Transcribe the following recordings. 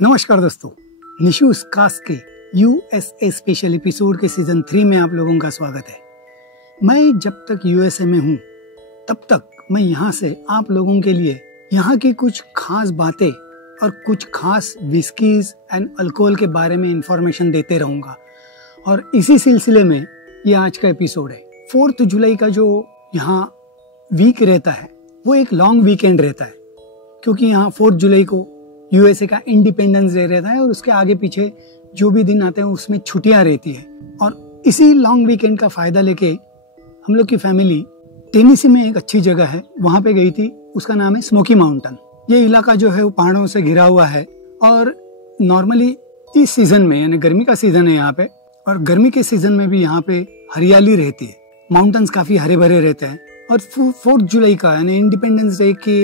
नमस्कार दोस्तों, निशूस कास्ट के यूएसए स्पेशल एपिसोड के सीजन 3 में आप लोगों का स्वागत है। मैं जब तक यूएसए में हूँ तब तक मैं यहाँ से आप लोगों के लिए यहाँ की कुछ खास बातें और कुछ खास विस्कीज एंड अल्कोहल के बारे में इंफॉर्मेशन देते रहूँगा। और इसी सिलसिले में ये आज का एपिसोड है। 4 जुलाई का जो यहाँ वीक रहता है वो एक लॉन्ग वीकेंड रहता है, क्योंकि यहाँ 4 जुलाई को यूएसए का इंडिपेंडेंस डे रहता है और उसके आगे पीछे जो भी दिन आते हैं उसमें छुट्टियां रहती है। और इसी लॉन्ग वीकेंड का फायदा लेके हम लोग की फैमिली टेनेसी में एक अच्छी जगह है वहां पे गई थी। उसका नाम है स्मोकी माउंटेन। ये इलाका जो है वो पहाड़ों से घिरा हुआ है और नॉर्मली इस सीजन में यानी गर्मी का सीजन है यहाँ पे, और गर्मी के सीजन में भी यहाँ पे हरियाली रहती है। माउंटेन्स काफी हरे भरे रहते हैं। और 4 जुलाई का यानी इंडिपेंडेंस डे के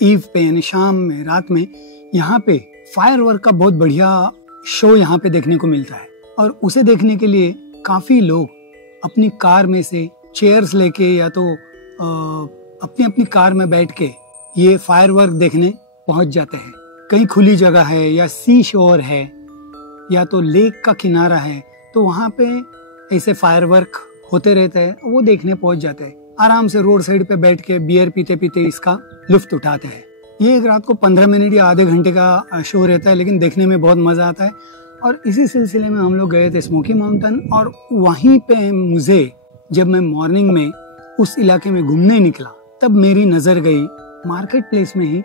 ईव पे यानी शाम में रात में यहाँ पे फायरवर्क का बहुत बढ़िया शो यहाँ पे देखने को मिलता है। और उसे देखने के लिए काफी लोग अपनी कार में से चेयर्स लेके या तो अपनी अपनी कार में बैठ के ये फायरवर्क देखने पहुंच जाते हैं। कहीं खुली जगह है या सी शोर है या तो लेक का किनारा है तो वहाँ पे ऐसे फायरवर्क होते रहते हैं, वो देखने पहुंच जाते हैं। आराम से रोड साइड पे बैठ के बियर पीते पीते इसका लुत्फ उठाते हैं। ये एक रात को 15 मिनट या आधे घंटे का शो रहता है, लेकिन देखने में बहुत मजा आता है। और इसी सिलसिले में हम लोग गए थे स्मोकी माउंटेन। और वहीं पे मुझे जब मैं मॉर्निंग में उस इलाके में घूमने निकला तब मेरी नजर गई मार्केट प्लेस में ही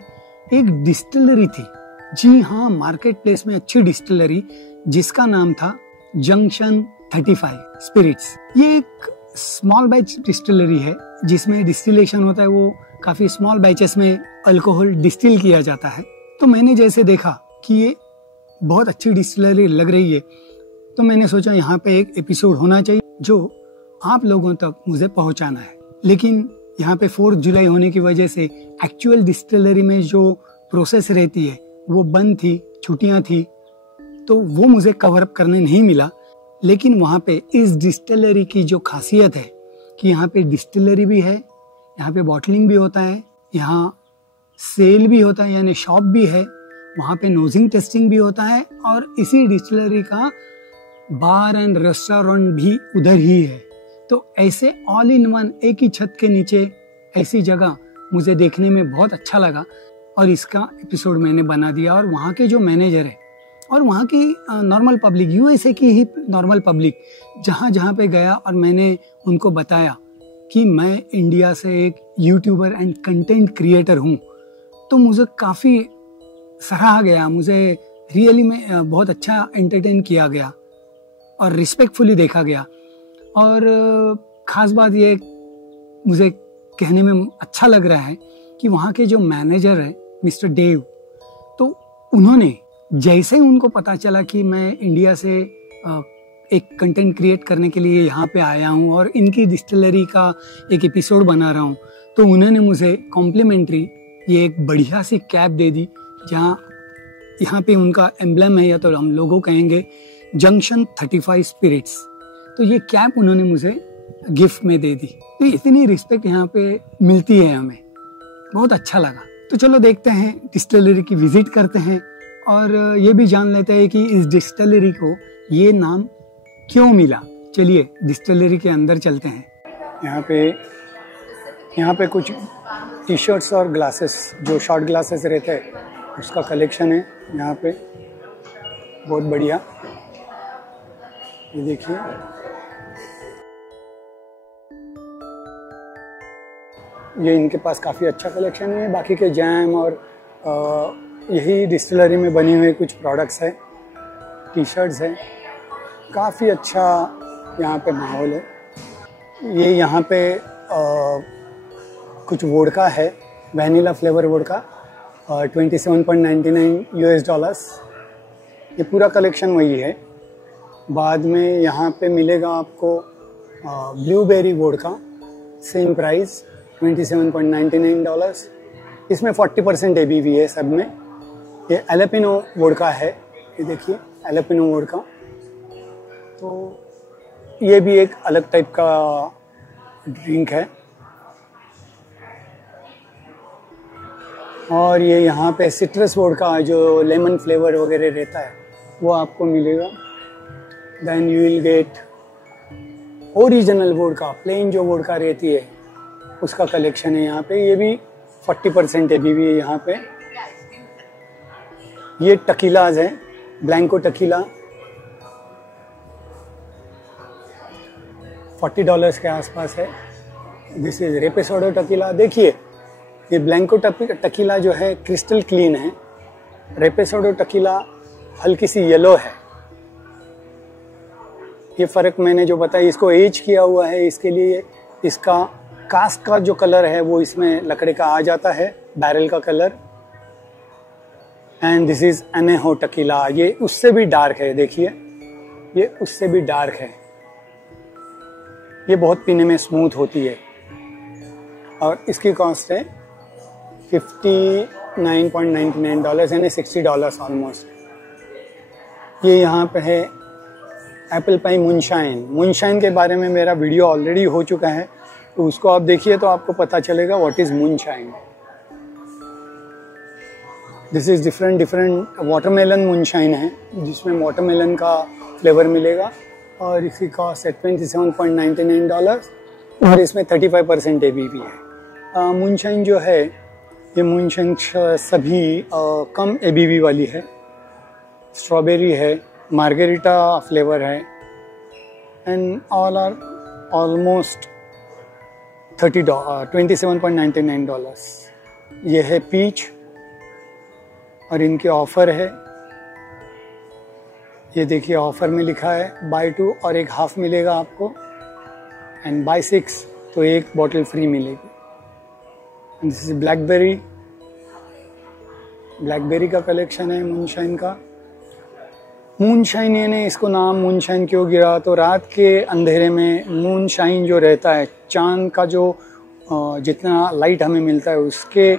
एक डिस्टिलरी थी। जी हाँ, मार्केट प्लेस में अच्छी डिस्टिलरी जिसका नाम था जंक्शन 35 स्पिरिट्स। ये एक स्मॉल बैच डिस्टिलरी है जिसमें डिस्टिलेशन होता है, वो काफी स्मॉल बैचेस में अल्कोहल डिस्टिल किया जाता है। तो मैंने जैसे देखा कि ये बहुत अच्छी डिस्टिलरी लग रही है तो मैंने सोचा यहाँ पे एक एपिसोड होना चाहिए जो आप लोगों तक मुझे पहुंचाना है। लेकिन यहाँ पे 4 जुलाई होने की वजह से एक्चुअल डिस्टिलरी में जो प्रोसेस रहती है वो बंद थी, छुट्टियां थी, तो वो मुझे कवर अप करने नहीं मिला। लेकिन वहाँ पे इस डिस्टिलरी की जो खासियत है कि यहाँ पे डिस्टिलरी भी है, यहाँ पे बॉटलिंग भी होता है, यहाँ सेल भी होता है यानी शॉप भी है, वहाँ पे नोजिंग टेस्टिंग भी होता है और इसी डिस्टिलरी का बार एंड रेस्टोरेंट भी उधर ही है। तो ऐसे ऑल इन वन एक ही छत के नीचे ऐसी जगह मुझे देखने में बहुत अच्छा लगा और इसका एपिसोड मैंने बना दिया। और वहाँ के जो मैनेजर है और वहाँ की नॉर्मल पब्लिक, यूएसए की ही नॉर्मल पब्लिक जहाँ जहाँ पे गया और मैंने उनको बताया कि मैं इंडिया से एक यूट्यूबर एंड कंटेंट क्रिएटर हूँ, तो मुझे काफ़ी सराहा गया। मुझे रियली में बहुत अच्छा एंटरटेन किया गया और रिस्पेक्टफुली देखा गया। और ख़ास बात ये मुझे कहने में अच्छा लग रहा है कि वहाँ के जो मैनेजर है मिस्टर देव, तो उन्होंने जैसे उनको पता चला कि मैं इंडिया से एक कंटेंट क्रिएट करने के लिए यहाँ पे आया हूँ और इनकी डिस्टिलरी का एक एपिसोड बना रहा हूँ, तो उन्होंने मुझे कॉम्प्लीमेंट्री ये एक बढ़िया सी कैप दे दी जहाँ यहाँ पे उनका एम्ब्लेम है या तो हम लोगों कहेंगे जंक्शन 35 स्पिरिट्स। तो ये कैप उन्होंने मुझे गिफ्ट में दे दी। तो इतनी रिस्पेक्ट यहाँ पे मिलती है हमें, बहुत अच्छा लगा। तो चलो देखते हैं, डिस्टिलरी की विजिट करते हैं और ये भी जान लेते हैं कि इस डिस्टिलरी को ये नाम क्यों मिला। चलिए डिस्टिलरी के अंदर चलते हैं। यहाँ पे कुछ टी शर्ट्स और ग्लासेस, जो शॉर्ट ग्लासेस रहते हैं उसका कलेक्शन है यहाँ पे, बहुत बढ़िया। ये देखिए, ये इनके पास काफ़ी अच्छा कलेक्शन है। बाकी के जैम और यही डिस्टिलरी में बने हुए कुछ प्रोडक्ट्स है, टी शर्ट्स है। काफ़ी अच्छा यहाँ पे माहौल है। ये यहाँ पे कुछ वोडका है, vanilla flavour vodka, 27.99 US dollars. ये पूरा कलेक्शन वही है। बाद में यहाँ पे मिलेगा आपको blueberry vodka, same price 27.99 dollars. इसमें 40% ABV है सब में। ये एलेपिनो वोडका है, ये देखिए एलेपिनो वोडका। तो ये भी एक अलग टाइप का ड्रिंक है। और ये यहाँ पे सिट्रस वोडका जो लेमन फ्लेवर वगैरह रहता है वो आपको मिलेगा। Then you will get original vodka, plain जो वोडका रहती है उसका कलेक्शन है यहाँ पे। ये भी 40% ABV है यहाँ पे। ये टकीलाज है, ब्लैंको टकीला, $40 के आसपास है। This is reposado tequila. देखिए ये ब्लैंको टकीला जो है क्रिस्टल क्लीन है, रेपेसोडो टकीला हल्की सी येलो है। ये फर्क मैंने जो बताया, इसको एज किया हुआ है, इसके लिए इसका कास्ट का जो कलर है वो इसमें लकड़े का आ जाता है, बैरल का colour. And this is anejo tequila, ये उससे भी डार्क है। देखिए ये उससे भी डार्क है। ये बहुत पीने में स्मूथ होती है और इसकी कॉस्ट है $59.99 यानी $60 ऑलमोस्ट। ये यहाँ पे है एप्पल पाई मूनशाइन। मूनशाइन के बारे में मेरा वीडियो ऑलरेडी हो चुका है, तो उसको आप देखिए तो आपको पता चलेगा what is moonshine. This is different watermelon moonshine है जिसमें वाटरमेलन का फ्लेवर मिलेगा और इसकी कॉस्ट है $27.99 और इसमें 35% ABV है। मूनशाइन जो है ये मूनशाइन सभी कम ABV वाली है। स्ट्रॉबेरी है, मार्गेरिटा फ्लेवर है एंड ऑल आर ऑलमोस्ट $27.99। ये है पीच और इनके ऑफर है। ये देखिए ऑफर में लिखा है बाय 2 और एक हाफ मिलेगा आपको एंड बाय 6 तो एक बॉटल फ्री मिलेगी। दिस इज ब्लैकबेरी, ब्लैकबेरी का कलेक्शन है मूनशाइन का। मूनशाइन यानी इसको नाम मूनशाइन क्यों गिरा, तो रात के अंधेरे में मूनशाइन जो रहता है, चांद का जो जितना लाइट हमें मिलता है उसके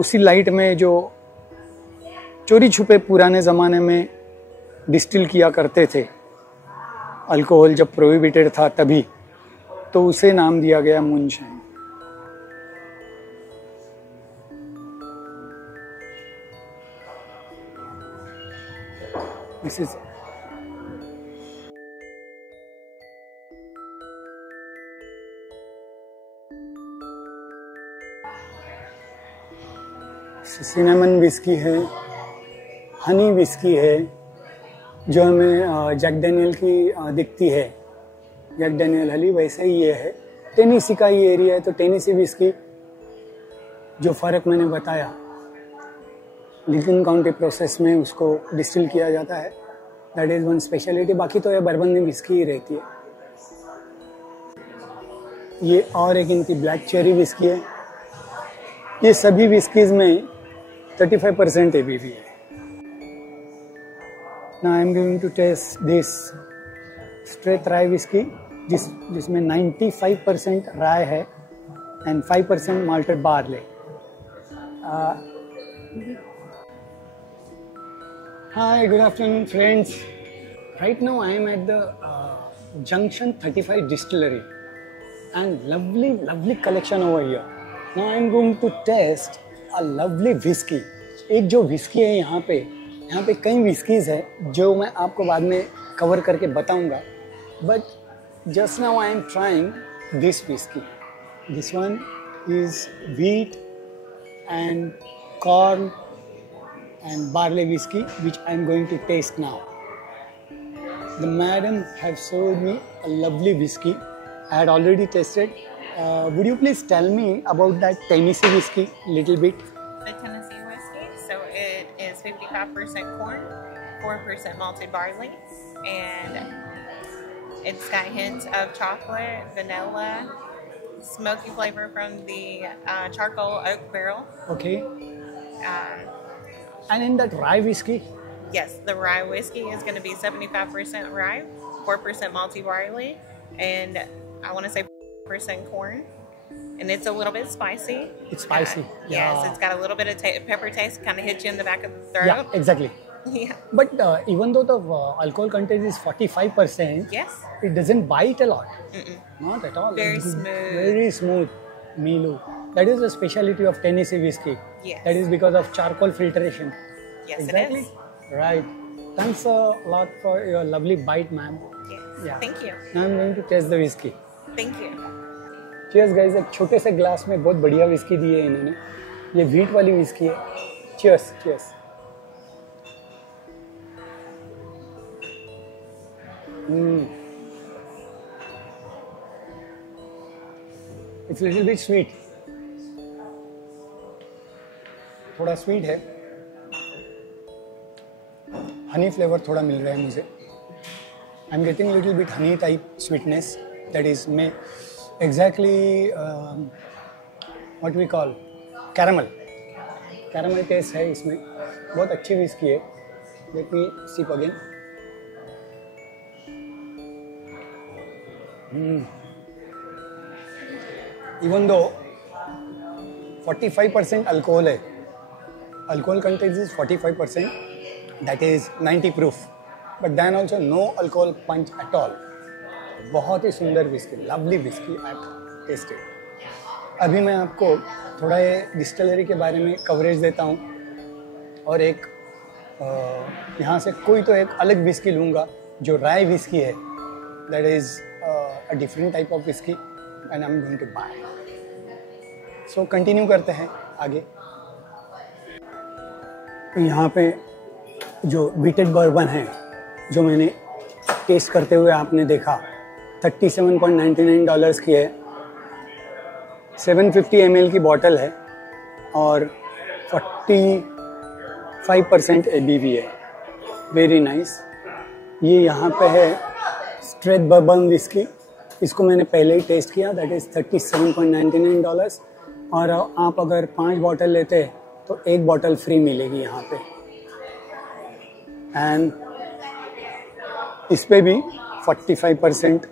उसी लाइट में जो चोरी छुपे पुराने ज़माने में डिस्टिल किया करते थे अल्कोहल, जब प्रोहिबिटेड था तभी, तो उसे नाम दिया गया moonshine. This is cinnamon whisky है, हनी विस्की है जो हमें जैक डैनियल की दिखती है, जैक डैनियल हनी, वैसे ही ये है। टेनेसी का ये एरिया है तो टेनेसी विस्की जो फ़र्क मैंने बताया लिंकन काउंटी प्रोसेस में उसको डिस्टिल किया जाता है, दैट इज़ वन स्पेशलिटी। बाकी तो ये बर्बन विस्की ही रहती है। ये और एक इनकी ब्लैक चेरी विस्की है। ये सभी विस्कीज़ में 35% ABV है। Now I am going to taste this straight rye whiskey जिसमें 95% rye है and 5% malted barley. Hi, good afternoon friends. Right now I am at the Junction 35 distillery and lovely collection over here. Now I am going to taste a lovely whiskey. एक जो whiskey है यहाँ पे कई whiskies है जो मैं आपको बाद में कवर करके बताऊंगा, but just now I am trying this whiskey. This one is wheat and corn and barley whiskey which I am going to taste now. The madam have showed me a lovely whiskey. I had already tasted. Would you please tell me about that Tennessee whiskey little bit? The Tennessee whiskey, so it is 55% corn, 4% malted barley, and it's got hints of chocolate, vanilla, smoky flavor from the charcoal oak barrel. Okay. And in that rye whiskey? Yes, the rye whiskey is going to be 75% rye, 4% malty barley, and I want to say 4% corn. And it's a little bit spicy. It's spicy. Yes, it's got a little bit of pepper taste, kind of hits you in the back of the throat. Yeah, exactly. Yeah. But even though the alcohol content is 45%, Yes. it doesn't bite a lot. Mm-mm. Not at all. Very It's smooth. Very smooth. Milo. That is the specialty of Tennessee whiskey. Yes. That is because of charcoal filtration. Yes, Exactly. it is. Right. Thanks a lot for your lovely bite, ma'am. Yes. Yeah. Thank you. Now I'm going to taste the whiskey. Thank you. Cheers guys, एक छोटे से glass में बहुत बढ़िया whisky दी है इन्होंने. ये wheat वाली विस्की है. Cheers, cheers. It's a little bit sweet. थोड़ा स्वीट है. हनी फ्लेवर थोड़ा मिल रहा है मुझे. I'm getting a little bit honey type sweetness. That is exactly what we call caramel. Caramel taste है इसमें. बहुत अच्छी विस्की है. Let me sip again. Even though 45% alcohol है, alcohol content is 45%, that is 90 proof, but then also no alcohol punch at all. बहुत ही सुंदर whisky, lovely whisky I tasted. अभी मैं आपको थोड़ा ये डिस्टिलरी के बारे में कवरेज देता हूँ और एक यहाँ से कोई तो एक अलग विस्की लूँगा जो राय विस्की है. That is a different type of whisky and I am going to buy. So continue करते हैं आगे. तो यहाँ पे जो बीटेड बर्बन है जो मैंने टेस्ट करते हुए आपने देखा, $37.99 की है. 750 ml की बॉटल है और 45% ABV है. Very nice. ये यहाँ पे है स्ट्रेट बर्बन विस्की. इसको मैंने पहले ही टेस्ट किया. दैट इज़ $37.99 और आप अगर 5 बॉटल लेते तो 1 बॉटल फ्री मिलेगी यहाँ पे. एंड इस पे भी 45%,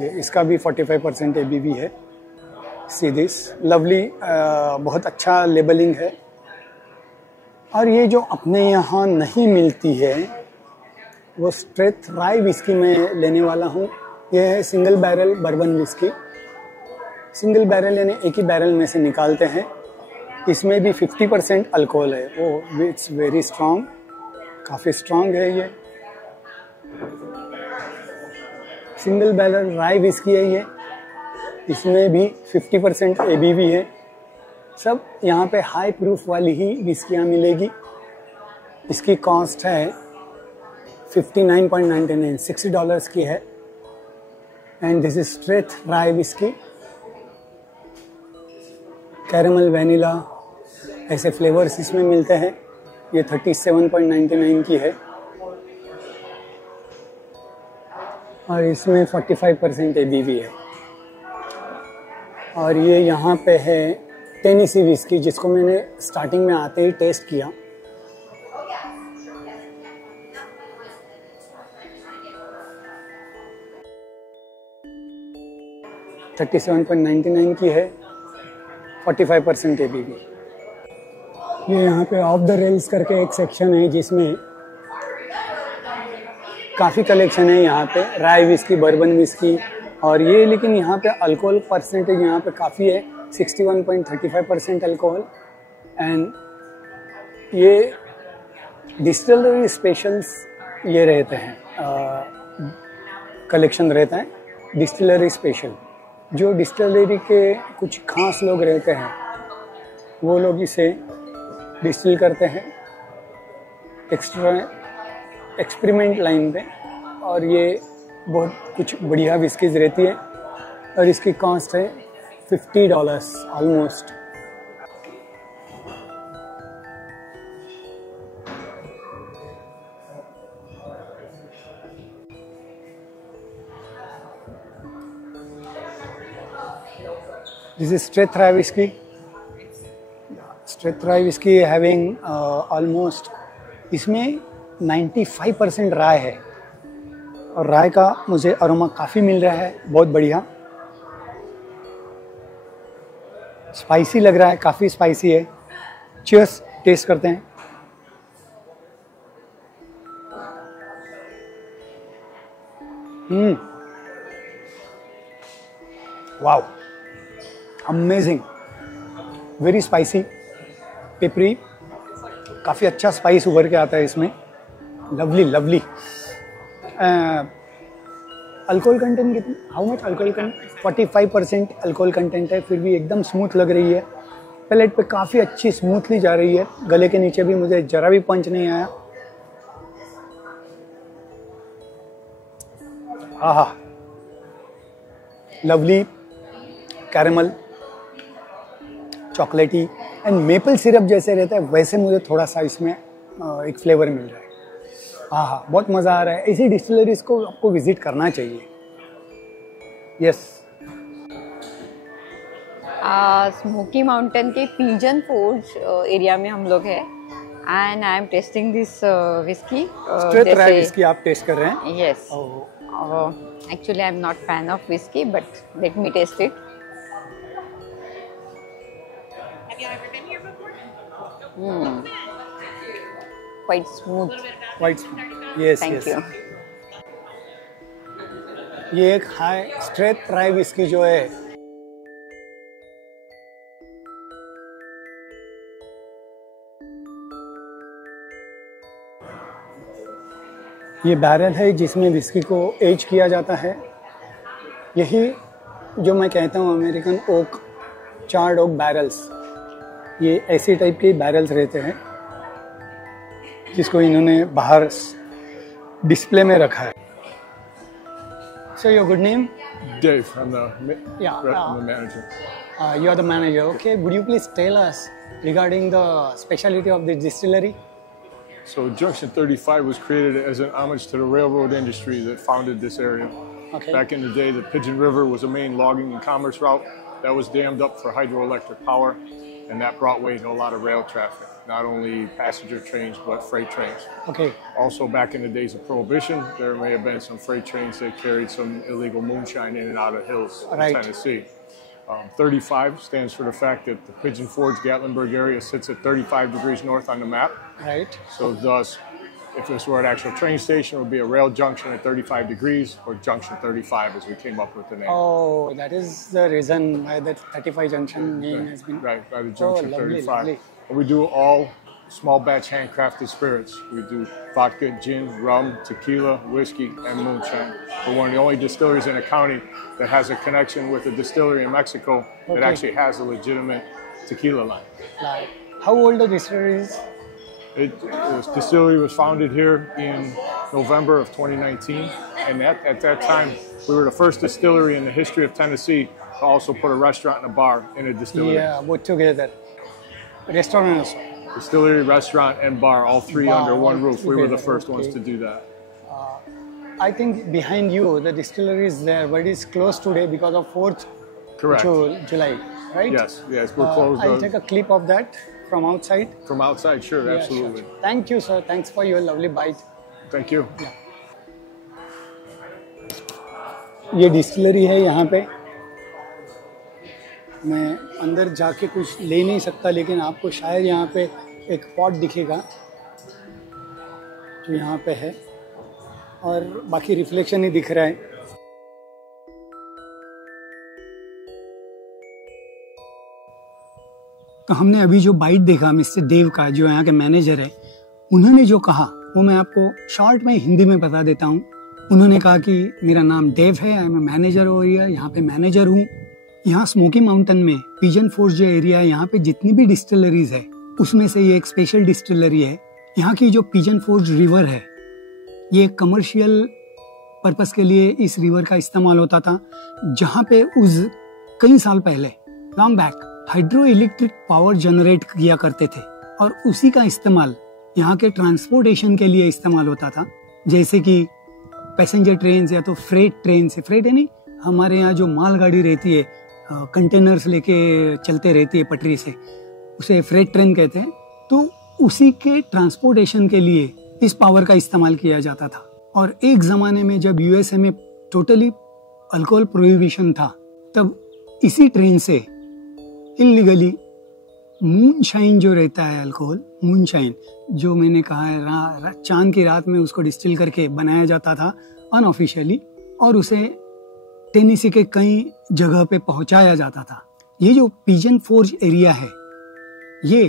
ये इसका भी 45% ABV है. सी दिस लवली, बहुत अच्छा लेबलिंग है. और ये जो अपने यहाँ नहीं मिलती है वो स्ट्रेट राई विस्की में लेने वाला हूँ. ये है single barrel bourbon whisky. Single barrel यानी एक ही बैरल में से निकालते हैं. इसमें भी 50% अल्कोहल है. वो इट्स वेरी स्ट्रॉन्ग, काफ़ी स्ट्रॉन्ग है. ये सिंगल बैरल राई विस्की है. ये इसमें भी 50% ABV है. सब यहाँ पे हाई प्रूफ वाली ही विस्कियाँ मिलेगी. इसकी कॉस्ट है $59.99, $60 की है. And this is straight rye whisky. Caramel, vanilla ऐसे फ्लेवर्स इसमें मिलते हैं. ये 37.99 की है और इसमें 45% ABV है. और ये यहाँ पे है टेनेसी विस्की जिसको मैंने स्टार्टिंग में आते ही टेस्ट किया. $37.99 की है, 45% ABV. ये यहाँ पे ऑफ द रेल्स करके एक सेक्शन है जिसमें काफ़ी कलेक्शन है. यहाँ पे राई विस्की, बर्बन विस्की और ये, लेकिन यहाँ पे अल्कोहल परसेंटेज यहाँ पे काफ़ी है, 61.35% अल्कोहल. एंड ये डिस्टिलरी स्पेशल्स ये रहते हैं, कलेक्शन रहता है डिस्टिलरी स्पेशल. जो डिस्टिलरी के कुछ खास लोग रहते हैं वो लोग इसे डिस्टिल करते हैं एक्स्ट्रा एक्सपेरिमेंट लाइन पे. और ये बहुत कुछ बढ़िया विस्कीज रहती है और इसकी कॉस्ट है $50 almost. This is straight rye whiskey. Straight rye whiskey having almost, इसमें 95% राय है और राय का मुझे अरोमा काफ़ी मिल रहा है. बहुत बढ़िया. स्पाइसी लग रहा है, काफ़ी स्पाइसी है. चीयर्स, टेस्ट करते हैं. Wow, amazing, very spicy, Pipri, काफ़ी अच्छा स्पाइस उभर के आता है इसमें। Lovely lovely. अल्कोहल कंटेंट कितनी, how much alcohol content? 45% alcohol content है, फिर भी एकदम स्मूथ लग रही है। पैलेट पे काफ़ी अच्छी स्मूथली जा रही है। गले के नीचे भी मुझे जरा भी पंच नहीं आया। आहा, लवली, कैरेमल, चॉकलेटी एंड मेपल सिरप जैसे रहता है वैसे मुझे थोड़ा सा इसमें एक फ्लेवर मिल रहा है। हाँ, बहुत मज़ा आ रहा है। ऐसी डिस्टिलरीज को आपको विजिट करना चाहिए। यस। स्मोकी माउंटेन के पिजन फोर्ज एरिया में हम लोग हैं and I am testing this whisky. Straight rye whisky आप टेस्ट कर रहे हैं? Yes. Actually I am not fan of whisky but let me test it. Have you ever been here before? Quite smooth. Quite yes, Thank yes. you. ये एक high straight rye whisky जो है ये barrel है जिसमें whisky को as किया जाता है। यही जो मैं कहता हूँ American oak, charred oak barrels, ये ऐसे टाइप के बैरल्स रहते हैं जिसको इन्होंने बाहर डिस्प्ले में रखा है। So your good name? Dave, I'm the manager. You are the manager. Okay, would you please tell us regarding the specialty of the distillery? So Junction 35 was created as an homage to the railroad industry that founded this area. Okay. Back in the day, the Pigeon River was a main logging and commerce route that was dammed up for hydroelectric power, and that brought way to a lot of rail traffic, not only passenger trains, but freight trains. Okay. Also, back in the days of Prohibition, there may have been some freight trains that carried some illegal moonshine in and out of hills in Right. Tennessee. 35 stands for the fact that the Pigeon Forge Gatlinburg area sits at 35 degrees north on the map. Right. So thus, if this were an actual train station, it would be a rail junction at 35 degrees or junction 35 as we came up with the name. Oh, that is the reason why that 35 junction name has been. Right, by the junction lovely, 35. lovely. And we do all small batch handcrafted spirits. We do vodka, gin, rum, tequila, whiskey, and moonshine. We're one of the only distilleries in the county that has a connection with a distillery in Mexico that Okay. actually has a legitimate tequila line. Like, how old the distillery is? This distillery was founded here in November of 2019, and at that time, we were the first distillery in the history of Tennessee to also put a restaurant and a bar in a distillery. Yeah, both together. Restaurant also. Distillery, restaurant, and bar, all three Bar, under one all roof. We were the together, first ones okay. to do that. I think behind you the distillery is there, but it's closed today because of 4th Correct. July, right? Yes, we're closed I'll take a clip of that from outside. from outside. Sure, Yeah, absolutely. sure. Thank you, sir. Thanks for your lovely bite. Thank you. ये distillery है यहाँ पे। मैं अंदर जाके कुछ ले नहीं सकता, लेकिन आपको शायद यहाँ पे एक पॉट दिखेगा जो यहाँ पे है, और बाकी रिफ्लेक्शन ही दिख रहा है। तो हमने अभी जो बाइट देखा मिस्टर देव का, जो यहाँ के मैनेजर है, उन्होंने जो कहा वो मैं आपको शॉर्ट में हिंदी में बता देता हूँ। उन्होंने कहा कि मेरा नाम देव है, आई एम मैनेजर हो रही है, यहाँ पे मैनेजर हूँ। यहाँ स्मोकी माउंटेन में पिजन फोर्ज जो एरिया है, यहाँ पे जितनी भी डिस्टिलरीज है उसमें से ये एक स्पेशल डिस्टिलरी है। यहाँ की जो पिजन फोर्ज रिवर है, ये कमर्शियल पर्पस के लिए इस रिवर का इस्तेमाल होता था, जहाँ पे उस कई साल पहले long back hydro electric power generate किया करते थे, और उसी का इस्तेमाल यहाँ के ट्रांसपोर्टेशन के लिए इस्तेमाल होता था। जैसे कि पैसेंजर ट्रेन या तो फ्रेट ट्रेन से, फ्रेट है नहीं, हमारे यहाँ जो मालगाड़ी रहती है, कंटेनर्स लेके चलते रहती है पटरी से, उसे फ्रेट ट्रेन कहते हैं। तो उसी के ट्रांसपोर्टेशन के लिए इस पावर का इस्तेमाल किया जाता था। और एक ज़माने में जब यूएसए में टोटली अल्कोहल प्रोहिबिशन था, तब इसी ट्रेन से इलीगली मूनशाइन जो रहता है, अल्कोहल मूनशाइन, जो मैंने कहा है चांद की रात में उसको डिस्टिल करके बनाया जाता था अनऑफिशियली, और उसे टेनेसी के कई जगह पे पहुंचाया जाता था। ये जो पिजन फोर्ज एरिया है ये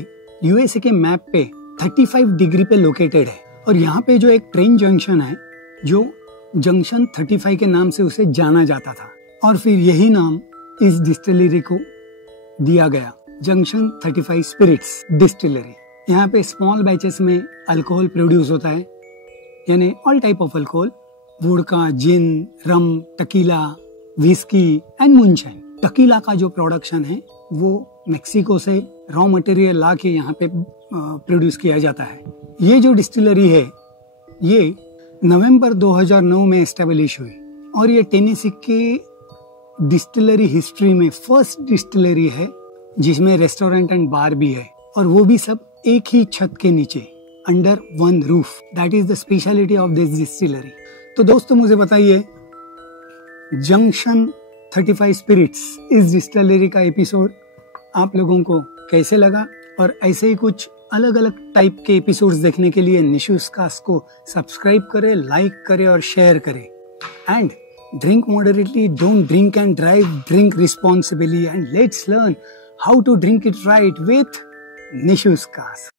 यूएसए के मैप पे 35 डिग्री पे लोकेटेड है और यहाँ पे जो एक ट्रेन जंक्शन है जो जंक्शन 35 के नाम से उसे जाना जाता था और फिर यही नाम इस डिस्टिलरी को दिया गया, जंक्शन 35 स्पिरिट्स डिस्टिलरी। यहाँ पे स्मॉल बैचेस में अल्कोहल प्रोड्यूस होता है, यानी all type of alcohol, vodka, gin, rum, tequila, whisky and moonshine. Tequila का जो प्रोडक्शन है वो मेक्सिको से रॉ मटेरियल ला के यहाँ पे प्रोड्यूस किया जाता है। ये जो डिस्टिलरी है ये नवंबर 2009 में एस्टेब्लिश हुई और ये टेनेसी के डिस्टिलरी हिस्ट्री में फर्स्ट डिस्टिलरी है जिसमें रेस्टोरेंट एंड बार भी है और वो भी सब एक ही छत के नीचे, under one roof. That is the speciality of this distillery. तो दोस्तों मुझे बताइए, जंक्शन 35 स्पिरिट्स इस डिस्टिलरी का एपिसोड आप लोगों को कैसे लगा? और ऐसे ही कुछ अलग अलग टाइप के एपिसोड्स देखने के लिए निशूज कास्ट को सब्सक्राइब करें, लाइक करें और शेयर करें। And drink moderately, don't drink and drive, drink responsibly, and let's learn how to drink it right with Nishu's Cast.